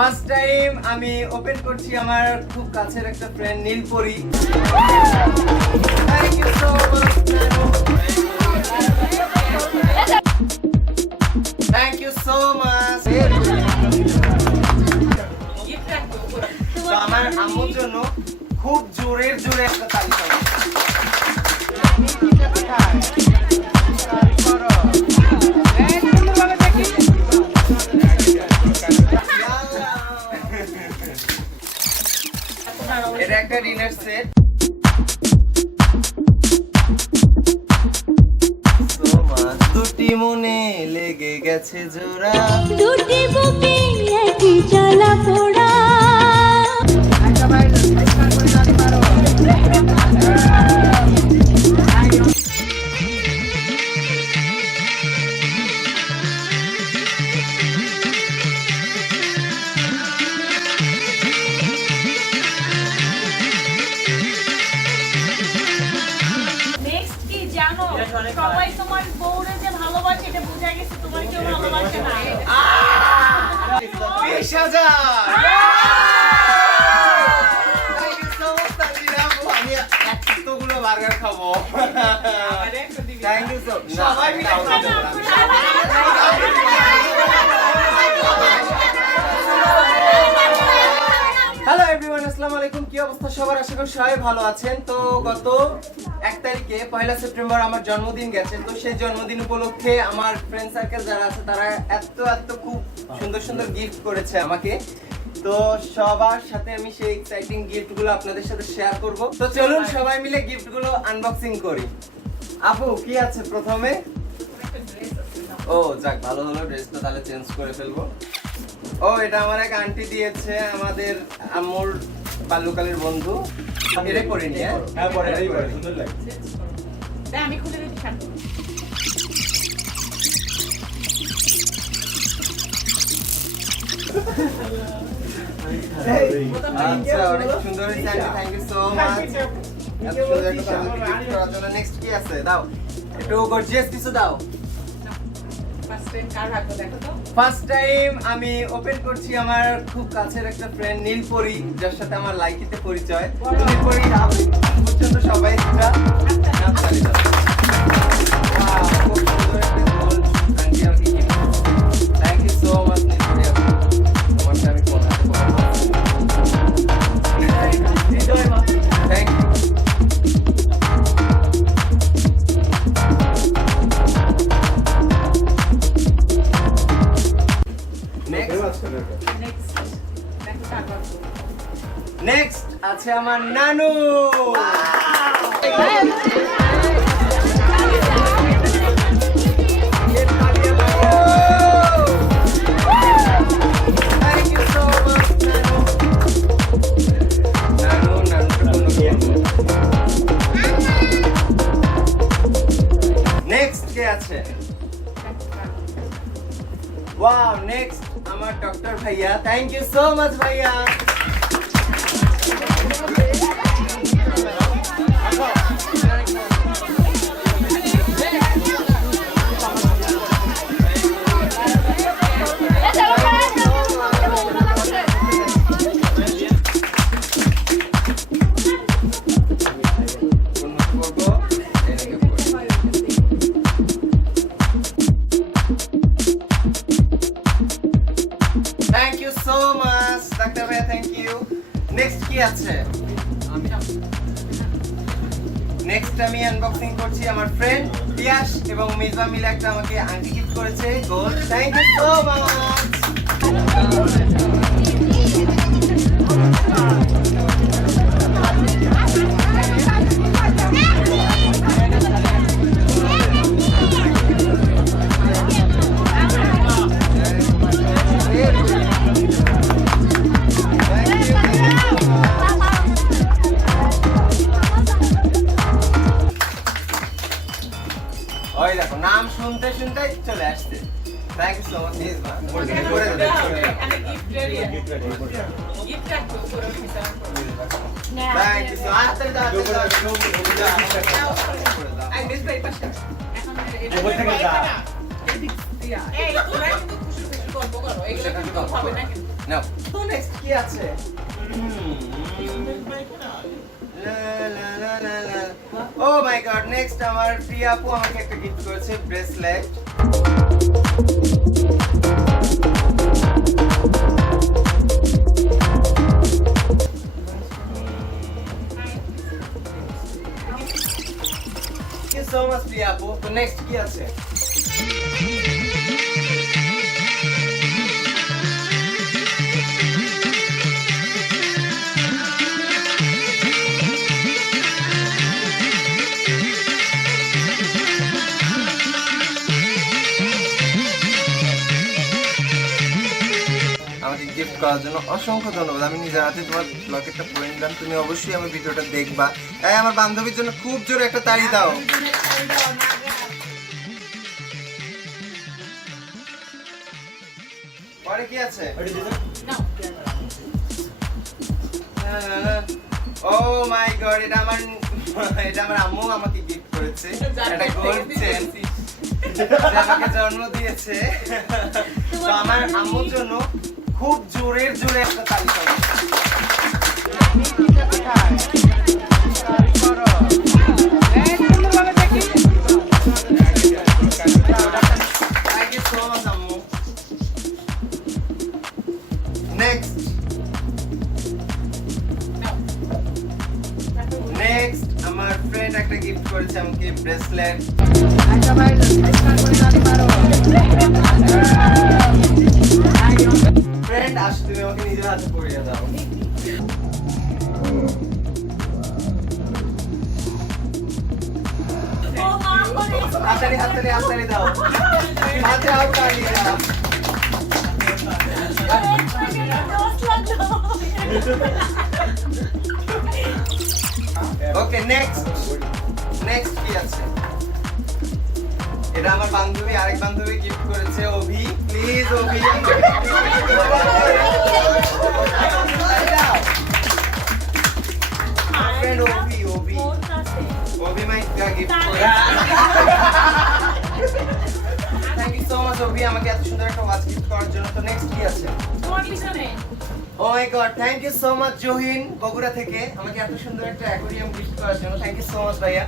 First time আমি open করছি আমার খুব কাছের একটা friend Nilpori. Thank you so much thank you so much. আমার আম্মুর জন্য খুব জোরের জোরে একটা তালি চাই। এটা একটা ডিনার সেট। দুটি মনে লেগে গেছে জোড়া, দুটি বুকে একই জ্বালা পোড়া। সবাই তোমার বউরে যে ভালোবাসে এটা বুঝা গেছে, তোমার কেউ ভালোবাসে না। 20,000 আমি এতগুলো বার্গার খাবো। থ্যাংক ইউ সো সবাই মিলে হ্যালো এভরিওয়ান, আসসালামু আলাইকুম। কি অবস্থা সবার? আশা করি সবাই ভালো আছেন। তো গত 1 তারিখে 1 সেপ্টেম্বর আমার জন্মদিন গেছে। তো সেই জন্মদিন উপলক্ষে আমার ফ্রেন্ড সার্কেল যারা আছে তারা এত খুব সুন্দর সুন্দর গিফট করেছে আমাকে। তো সবার সাথে আমি সেই এক্সাইটিং গিফটগুলো আপনাদের সাথে শেয়ার করব। তো চলুন সবাই মিলে গিফটগুলো আনবক্সিং করি। আপু কি আছে প্রথমে? ও যাক, ভালো হলো, ড্রেসটা তাহলে চেঞ্জ করে ফেলবো। ও এটা আমার এক আন্টি দিয়েছে, আমাদের আম্মুর বাল্যকালের বন্ধু। এটা করিনি। হ্যাঁ পরে এটাই পরে সুন্দর লাগছে। তাই আমি খুলে দিই খান। আচ্ছা অনেক সুন্দর হয়েছে aunty, thank you so much. এত সুন্দর একটা সামগ্রী গিফট করার জন্য। নেক্সট কি আছে দাও, একটু গর্জিয়াস কিছু দাও। ফার্স্ট টাইম আমি ওপেন করছি আমার খুব কাছের একটা ফ্রেন্ড নীলপরি, যার সাথে আমার লাইকিতে পরিচয়। নীলপরি পর্যন্ত সবাই একটা নামতালি দাও। ওয়াও, খুব সুন্দর একটা গোল্ড আন্টি আমাকে গিফট করেছে। Thank you so much Nilpori আপু, তোমারটা আমি কোথায় থ্যাংক ইউ। নেক্সট আছে আমার নানু। নেক্সট কে আছে? ওয়াও, নেক্সট আমার ডক্টর ভাইয়া। থ্যাংক ইউ সো মাচ ভাইয়া। থ্যাংক ইউ সো মাচ ডাক্তার ভাইয়া, থ্যাংক ইউ। নেক্সট কি আছে? নেক্সট আমি আনবক্সিং করছি আমার ফ্রেন্ড পিয়াস এবং মিজবা মিলে একটা আমাকে আংটি গিফট করেছে gold. Thank you so much. ওই দেখো নাম শুনতে শুনতে চলে আসছে। Thank you so much Mizba. এখানে গিফট রেডি আছে। গিফট রাখো পুরো হিসাব করে। Thank you so much. আচ্ছা দাও আই মিস ভাই পাশে। এখন এটা এই তোরা কিন্তু খুশি খুশি গল্প করো, এগুলো কিন্তু হবে না কিন্তু। নাও তো নেক্সট কি আছে? ও মাই গড, নেক্সট আমার প্রিয়া আপু আমাকে একটা গিফট করেছে, bracelet. Thank you so much প্রিয়া আপু। তো নেক্সট কি আছে? আমাকে গিফট করার জন্য অসংখ্য ধন্যবাদ। আমি নিজের হাতে তোমার লকেটটা পরে নিলাম, তুমি অবশ্যই আমার ভিডিওটা দেখবা। তাই আমার বান্ধবীর জন্য খুব জোরে একটা তালি দাও। পরে কি আছে? ও মাই গড, এটা আমার আম্মু আমাকে গিফট করেছে। এটা গোল্ড চেন, আমাকে জন্ম দিয়েছে। তো আমার আম্মুর জন্য খুব জোরের জোরে একটা তালি দাও। Thank you so much, আম্মু। Next আমার ফ্রেন্ড একটা গিফট করেছে আমাকে, ব্রেসলেট। ফ্রেন্ড আস, তুমি আমাকে নিজের হাতে পরিয়ে দাও। হাতালি হাতালি হাতালি দাও, হাতে আউট লাগিয়ে দাও। ওকে, নেক্সট কি আছে? এটা আমার বান্ধবী, আরেক বান্ধবী গিফট করেছে, Abhi. Please Abhi, friend Abhi my gift করেছে। Thank you so much Abhi আমাকে এত সুন্দর একটা ওয়াচ গিফট করার জন্য। তো নেক্সট কি আছে? Oh my God, thank you so much Zahin Bogura থেকে আমাকে এত সুন্দর একটা অ্যাকোয়ারিয়াম গিফট করার জন্য। থ্যাংক ইউ সো মাচ ভাইয়া,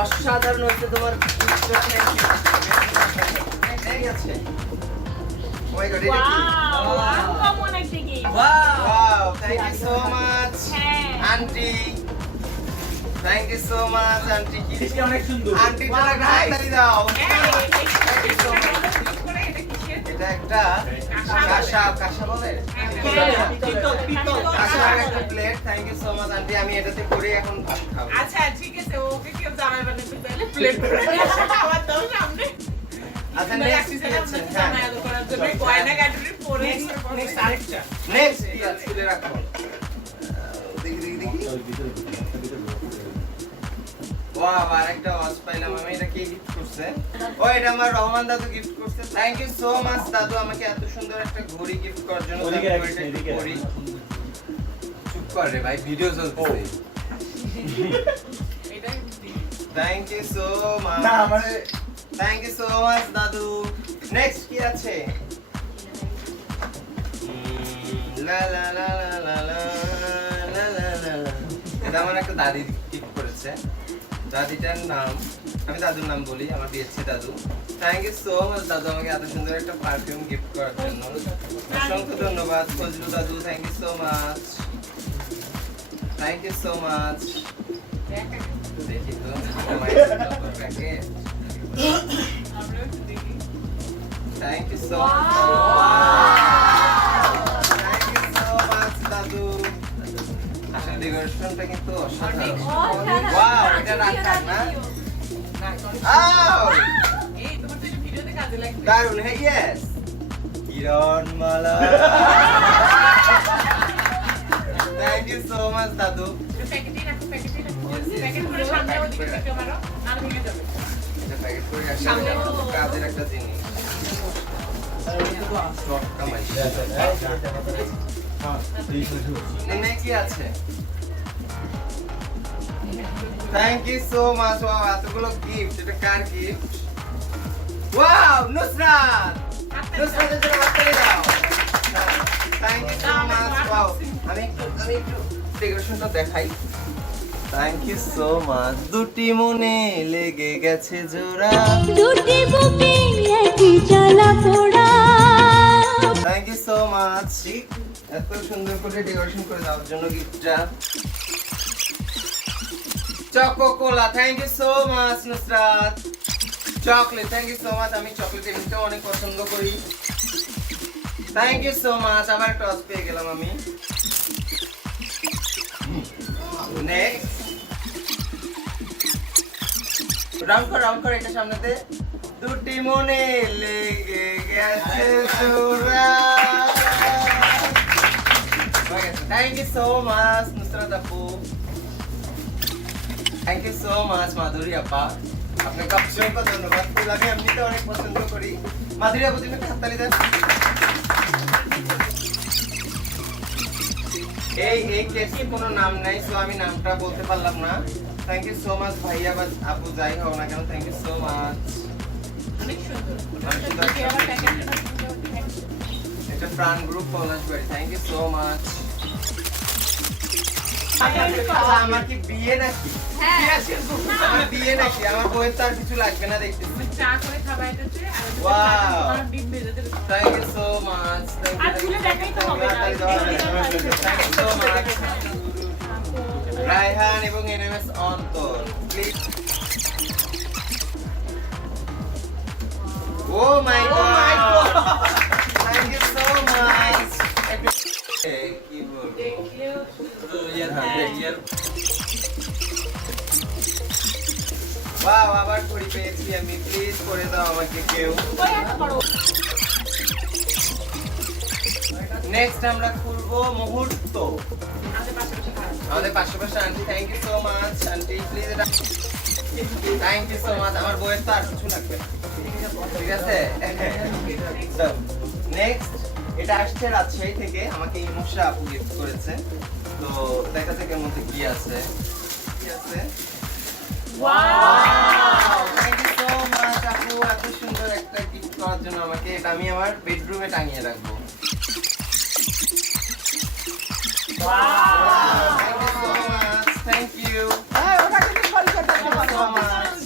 অসাধারণ হয়েছে তোমার গিফটটা। থ্যাংক ইউ আছে। ও মাই গড, এটা কি? Wow, thank you so much aunty. Thank you so much aunty. কি অনেক সুন্দর আন্টি, একটা হাততালি দাও। এটা একটা কাঁসা বলে কাঁসার একটা plate. Thank you so much aunty, আমি এটাতে করে এখন ভাত খাবো। আচ্ছা ঠিক আছে, ওকে কেউ জানাবে না, তুই তাহলে প্লেট করে খাবার দাও সামনে। আচ্ছা নেক্সট কি আছে? জানাই করার জন্য কয়না গাড়ি পরে নেক্সট আরেকটা। নেক্সট কি আছে? তুলে রাখো, দেখি। ওয়াও, আরেকটা ওয়াচ পাইলাম আমি। এটা কে গিফট করছে? ও, এটা আমার রহমান দাদু গিফট করছে। থ্যাংক ইউ সো মাচ দাদু আমাকে এত সুন্দর একটা ঘড়ি গিফট করার জন্য। চুপ কর রে ভাই, ভিডিও চলছে। Thank you so much, thank you so much দাদু। নেক্সট কি আছে? লা লা লা লা লা লা লা লা। এটা আমার একটা দাদি গিফট করেছে। দাদিটার নাম, আমি দাদুর নাম বলি, আমার বিয়েছে দাদু। থ্যাংক ইউ সো মাচ দাদু আমাকে এত সুন্দর একটা পারফিউম গিফট করার জন্য। অসংখ্য ধন্যবাদ ফজলু দাদু, thank you so much, thank you so much. দেখি তো thank you so much, thank you so much দাদু। আসলে ডেকোরেশনটা কিন্তু অসাধারণ। ওয়াও, এটা রাখা না? আও, এই তোমার তো ভিডিওতে কাজে লাগবে। দারুণ। হ্যাঁ, yes, Kiranmala. Thank you so much দাদু। প্যাকেটে রাখো, প্যাকেট করে সামনে ওদিকে রেখে মারো, আর ভেঙে যাবে। এটা প্যাকেট করে রাখলে কাজের একটা জিনিস। এনে কি আছে? Thank you so much. Wow, এতগুলো গিফট। এটা কার গিফট? ওয়াও, নুসরাত। নুসরাতের জন্য হাততালি দাও। Thank you so much wow আমি একটু ডেকোরেশনটা দেখাই থ্যাংক ইউ সো মাচ দুটি মনে লেগে গেছে জোড়া দুটি বুকে একই জ্বালা পোড়া থ্যাংক ইউ সো মাচ এত সুন্দর করে ডেকোরেশন করে দেওয়ার জন্য গিফটটা choco cola thank you so much Nusrat chocolate thank you so much আমি চকলেট এমনিতেও অনেক পছন্দ করি থ্যাংক ইউ সো মাচ আবার টস পেয়ে গেলাম আমি নেক্সট রাউন্ড কর এটা সামনেতে দুটি মনে লেগে গেছে জোড়া thank you so much Nusrat আপু thank you so much Madhuri আপা আপনাকে অসংখ্য ধন্যবাদ ফুল আমি এমনিতে অনেক পছন্দ করি মাধুরী আপু তুমি হাততালি দেন এই কেসে কোনো নাম নাই সো আমি নামটা বলতে পারলাম না থ্যাংক ইউ সো মাচ ভাইয়া বা আপু যাই হোক না কেন থ্যাংক ইউ সো মাচ অনেক সুন্দর এটা Pran group Palashbari thank you so much আমার কি বিয়ে নাকি আমার বিয়ে নাকি আমার বইয়ের তো আর কিছু লাগবে না দেখতেছি চা করে খাবার এটাতে আর Wow. তোমার ডিম ভেজে দেবে থ্যাংক ইউ সো মাচ আর খুলে দেখাই তো হবে না thank you so much Raihan এবং NMS Antar please oh my God thank you so much কি বলবো দেখলেও ওয়াও আবার ঘড়ি পেয়েছি আমি প্লিজ করে দাও আমাকে কেউ ওই এত বড় নেক্সট আমরা খুলবো মুহূর্ত আমাদের পাশে আমাদের পাশাপাশি aunty thank you so much aunty please এটা থ্যাংক ইউ সো মাচ আমার বইয়ের তো আর কিছু লাগবে না। ঠিক আছে নেক্সট এটা আসছে রাজশাহী থেকে আমাকে ইমুষা আপু গিফট করেছে তো দেখা যাক এর মধ্যে কি আছে wow thank you so much আপু এত সুন্দর একটা গিফট করার জন্য আমাকে এটা আমি আমার বেডরুমে টাঙিয়ে রাখবো thank you so much thank you so much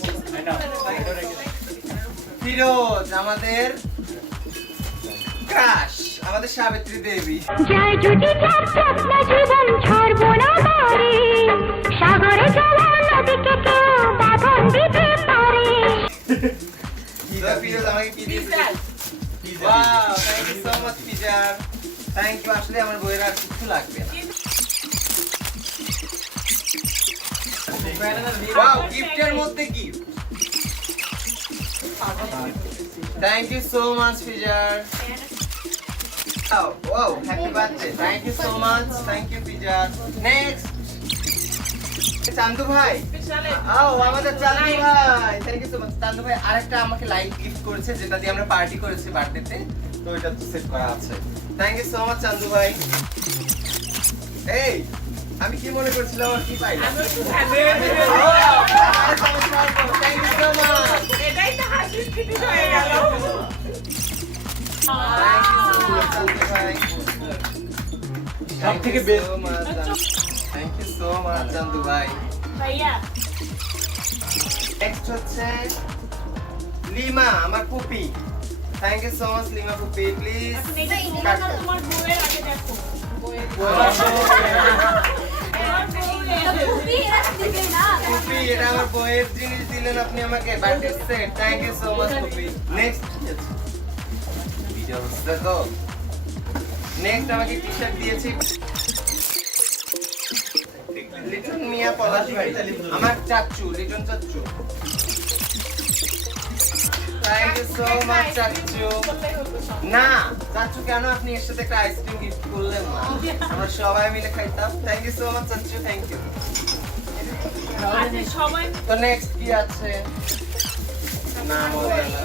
Firoz আমাদের ক্রাশ আমাদের সাবিত্রী দেবী যায় যদি চার স্বপ্ন জীবন ছাড়বো না বাড়ি সাগরে চলা নদীকে কেউ বাঁধন দিতে পারে তো ফিরোজ আমাকে কি দিয়েছে wow thank you so much Fizar thank you আসলে আমার বইয়ের আর কিছু লাগবে না ওয়াও গিফটের মধ্যে gift thank you so much Fizar wow happy birthday thank you so much thank you Fizar next Chandu ভাই আমাদের চান্দু ভাই thank you so much Chandu ভাই আরেকটা আমাকে লাইট গিফট করেছে যেটা দিয়ে আমরা পার্টি করেছি বার্থডেতে তো এটা তো সেট করা আছে thank you so much Chandu ভাই এই আমি কি মনে করছিলাম আর কি পাইলাম থ্যাংক ইউ সো মাচ এটাই তো হাসির খিটি হয়ে গেল thank you so much Chandu ভাই সবথেকে best thank you so much Chandu ভাই ভাইয়া নেক্সট হচ্ছে লিমা আমার Pupi thank you so much Lima Pupi please এখন এটা তোমার না তোমার বউয়ের আগে দেখো বউয়ের পুপি এটা আমার বইয়ের জিনিস দিলেন আপনি আমাকে birthday set thank you so much Pupi next video দেখো নেক্সট আমাকে টি-শার্ট দিয়েছি লিটন মিয়া পলাশবাড়ি আমার চাচু লিটন চাচু থ্যাংক ইউ সো মাচ চাচু না চাচু কেন আপনি এর সাথে একটা আইসক্রিম গিফট করলেন না আমরা সবাই মিলে খাইতাম থ্যাংক ইউ সো মাচ চাচু থ্যাংক ইউ সবাই তো নেক্সট কি আছে না বলবে না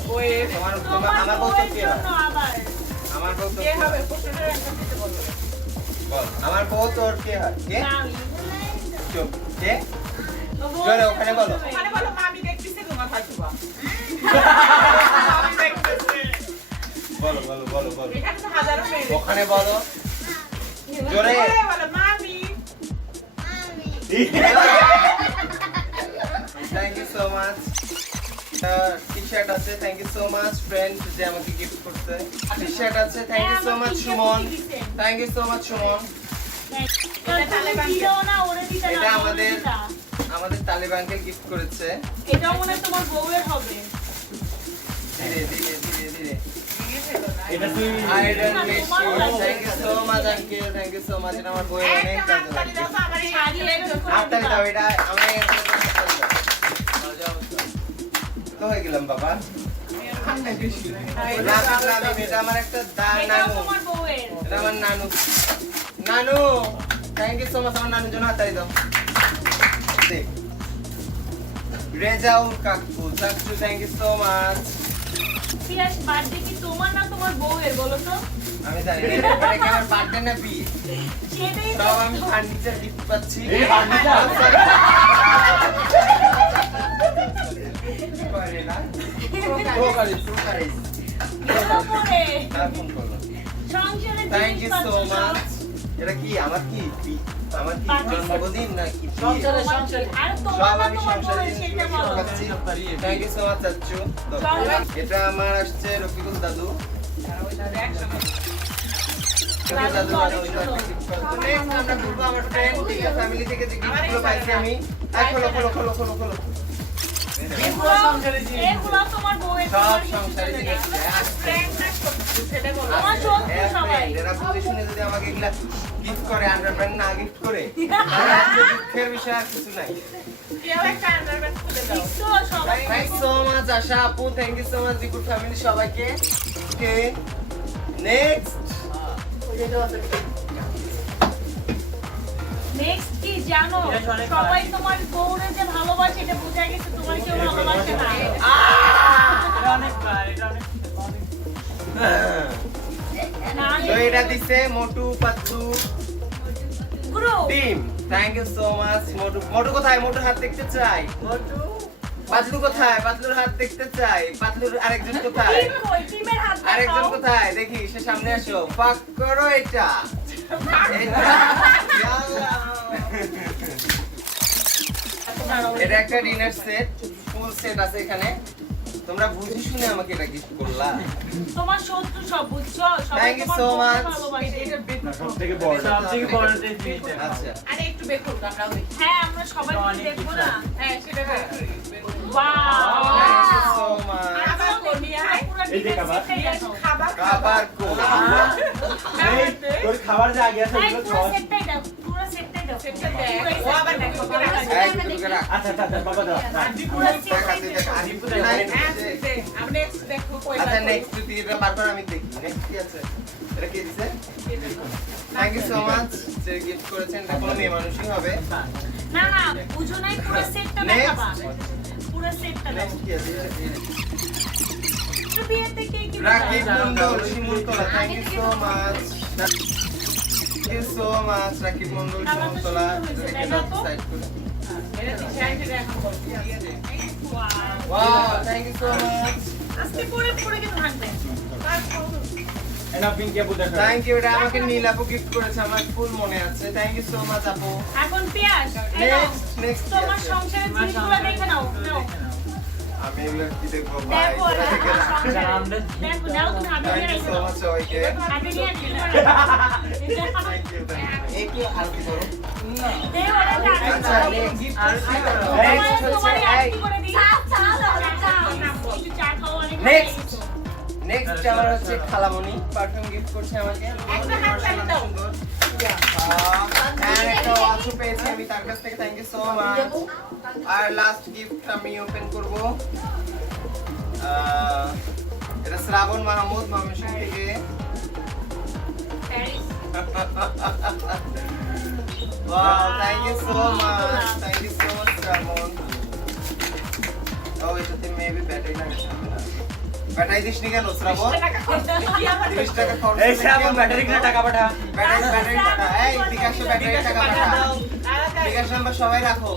বউয়ের আমার বউ তো কে হয় আবার আমার বউ তো কে হবে প্রশ্নটার অ্যানসার দিতে বলো বল আমার বউ তোর কে হয় কে না চুপ কে জোরে ওখানে বলো ওখানে বলো মা আমি দেখতেছি তোমার হাসুবা বলো বলো বলো বলো এখানে তো হাজারো মেয়ে ওখানে বলো জোরে বলো মামি thank you so much T shirt আছে thank you so much friend যে আমাকে গিফট করছে টি শার্ট আছে thank you so much Suman thank you so much Suman এটা আমাদের তালিবানকে গিফট করেছে এটাও মনে হয় তোমার বউয়ের হবে। ধীরে ধীরে ধীরে ধীরে এটা তুই I don't miss you. Thank you so much, uncle. Thank you so much. এটা আমার বইয়ের অনেক কাজে লাগে। হাততালি দাও, এটা আমার এই হাততালি দাও। ভালো যাও অবস্থা। তো হয়ে গেলাম বাবা। এটা আমার একটা এটাও নানু। তোমার বউয়ের। এটা আমার নানু। নানু, থ্যাংক ইউ সো মাচ আমার নানুর জন্য হাততালি দাও। দেখ। রেজাউল কাকু, thank you so much. Pias birthday কি তোমার না তোমার বউয়ের বলো তো? আমি জানি না এটা কি আমার বার্থডে না বিয়ে। সেটাই সব আমি ফার্নিচার গিফট পাচ্ছি। এই ফার্নিচার করে না করে। ফোন করলো সংসারে থ্যাংক জিনিস ইউ সো পাচ্ছ সব। মাচ এটা কি আমার কি আমার কি Party জন্মদিন নাকি সংসারে আর সব তোমার না আমি তোমার সংসারে বউয়ের সেটা বলো। পাচ্ছি থ্যাংক ইউ সো মাচ চাচ্চু এটা আমার আসছে রফিকুল দাদু দাদু আর ওই একটা gift করতো। Next আমরা ঘুরবো আমার ফ্রেন্ড টিকা ফ্যামিলি থেকে যে গিফটগুলো পাইছি আমি খোলো এগুলো তোমার বউয়ের সব তোমার সংসারে কিছু জিনিস নেই। সেটা বলো তোমার শত্রু সবাই। এরা বুঝে শুনে যদি আমাকে এগুলা গিফট করে আন্ডারপ্যান্ট না গিফট করে তাহলে আজকে দুঃখের বিষয় আর কিছু নাই কেউ একটা আন্ডারব্যান্ড খুলে দাও তো সবাই থ্যাংক সো মাচ আশা আপু থ্যাংক ইউ সো মাচ দিকুর ফ্যামিলি সবাইকে ওকে নেক্সট নেক্সট কি জানো সবাই তোমার বউরে যে ভালোবাসে এটা বোঝা গেছে তোমার কেউ ভালোবাসে না না তো এটা দিছে মোটু পাচ্চু গুরু team thank you so much Motu Motu কোথায় মোটুর হাত দেখতে চাই পাতলু কোথায় পাতলুর হাত দেখতে চাই পাতলুর আরেকজন কোথায় টিম কই টিমের হাত আরেকজন দেখাও কোথায় দেখি সে সামনে আসো পাক করো এটা এটা একটা ডিনার সেট ফুল সেট আছে এখানে তোমরা বুঝি শুনে আমাকে এটা গিফট করলা তোমার শত্রু সব বুঝছো সবাই Thank you তোমার so বউকে much. ভালোবাসে সবথেকে বড় জিনিস আচ্ছা আরে একটু বেকুল আমরা দেখি হ্যাঁ আমরা সবাই মিলে দেখবো না হ্যাঁ সেটা বের wow thank you so much আবার কোনিয়া পুরো এই যে ডিটেইলস খাবার। সেটাই দেখো খাবার খাবার কো এই তোর খাবার যে আগে আছে এই ওগুলো পুরো খাওয়া সেটটাই দাও পুরো সেটটাই দাও সেটা দেখ ও আবার দেখো এই দুটো রাখ আচ্ছা আচ্ছা বাবা দাও পুরো দেখা সেটটাই দেখা আমি নেক্সট দেখো আচ্ছা নেক্সট তুই এটা বারবার আমি দেখি নেক্সট কি আছে এটা কি দিছে থ্যাংক ইউ সো মাচ যে গিফট করেছেন এটা কোনো মেয়ে মানুষই হবে না না বুঝো নাই পুরো সেটটা দেখাবা পুরো সেটটা দাও নেক্সট কি আছে তো বিয়েতে কে কি Rakib Mondal Shimultala thank you so much thank you so much Rakib Mondal Shimultala এটাকে সাইড করে এটা ডিজাইন এখন বলছি wow thank you so much আস্তে পরে পরে কেন ভাঙবে এনা পিঙ্কি আপু দেখা থ্যাংক ইউ এটা আমাকে নীল আপু গিফট করেছে আমার ফুল মনে আছে থ্যাংক ইউ সো মাচ আপু এখন পিয়াস নেক্সট তোমার সংসারের জিনিসগুলো দেখে নাও নাও আমি এগুলো কি দেখবো ভাই দেখো তোরা দেখে না দেখো দাও তুমি হাতে থ্যাংক নিয়ে ইউ সো রাখো মাচ সবাইকে হাতে নিয়ে থ্যাংক ইউ একটু আরতি করো দে ওরা আচ্ছা নেক্সট তোমার আরতি করে দিই একটু চা খাও অনেক নেক্সট নেক্সট আমার হচ্ছে খালামণি পারফিউম গিফট করছে আমাকে একটা হাত তালি দাও। সুন্দর আর একটা ওয়াচও পেয়েছি আমি তার কাছ থেকে থ্যাংক ইউ সো মাচ আর লাস্ট গিফট আমি ওপেন করব এটা শ্রাবণ মাহমুদ ময়মনসিংহ থেকে wow thank you so much Shrabon ও এটাতে মেবি ব্যাটারি লাগে ব্যাটারি দিস নি কেন শ্রাবণ 30 টাকা খরচ এই শ্রাবণ ব্যাটারি কিনা টাকা পাঠা ব্যাটারি টাকা এই বিকাশে ব্যাটারি টাকা পাঠা বিকাশ নাম্বার সবাই রাখো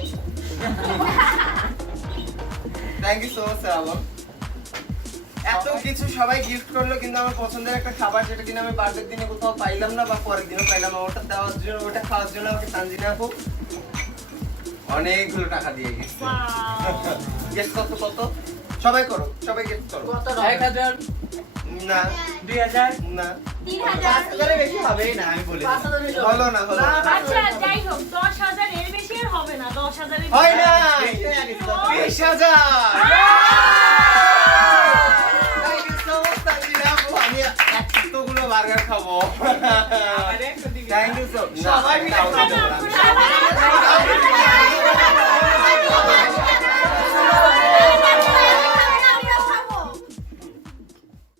থ্যাংক ইউ সো মাচ শ্রাবণ এত কিছু সবাই গিফট করলো কিন্তু আমার পছন্দের একটা খাবার যেটা কিনা আমি বার্থডের দিনে কোথাও পাইলাম না বা পরের দিনও পাইলাম না, ওটা দেওয়ার জন্য ওটা খাওয়ার জন্য আমাকে তানজিনা আপু অনেকগুলো টাকা দিয়ে গেছে। গেস কত কত? সবাই করো, সবাই গেস করো। 1000 না 2000 না 3000 বেশি হবেই না আমি বলি হলো না হলো না। আচ্ছা যাই হোক 10,000 এর বেশি আর হবে না, 10,000 এর হয় না বেশি হয়ে গেছে তো। 20,000। Thank you so much, Tanzina আপু। আমি এতগুলো বার্গার খাবো। আরে একটু দিবি Thank you so much. সবাই মিলে না, না, না, না, না, না, না, না, না,